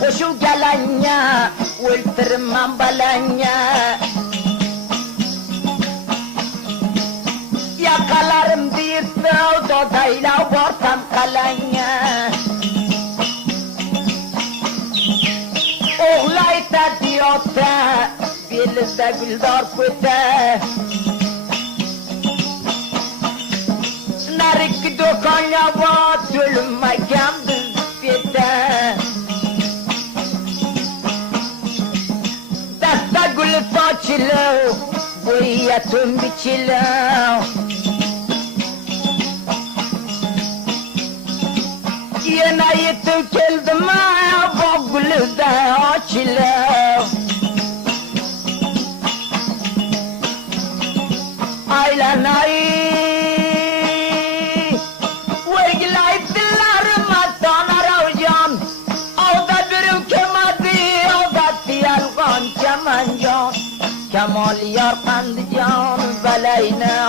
koşuv gelanya, öldürmem balanya. Yakalarım deyirdi, dodayla ortam kalanya. Oğlayta diyota, belizde güldar köte. Narik dokanya vat, ölümmeyken biz bete. Dasta gül saçılı, boyaya tüm biçili. Yine yetim keldim bu gülü de açılı. Aylanay, vergilay dillarıma tanar avcan. Avda dürüm kemadi, avda tiyalgan keman can. Kemal yar kandı can, belayne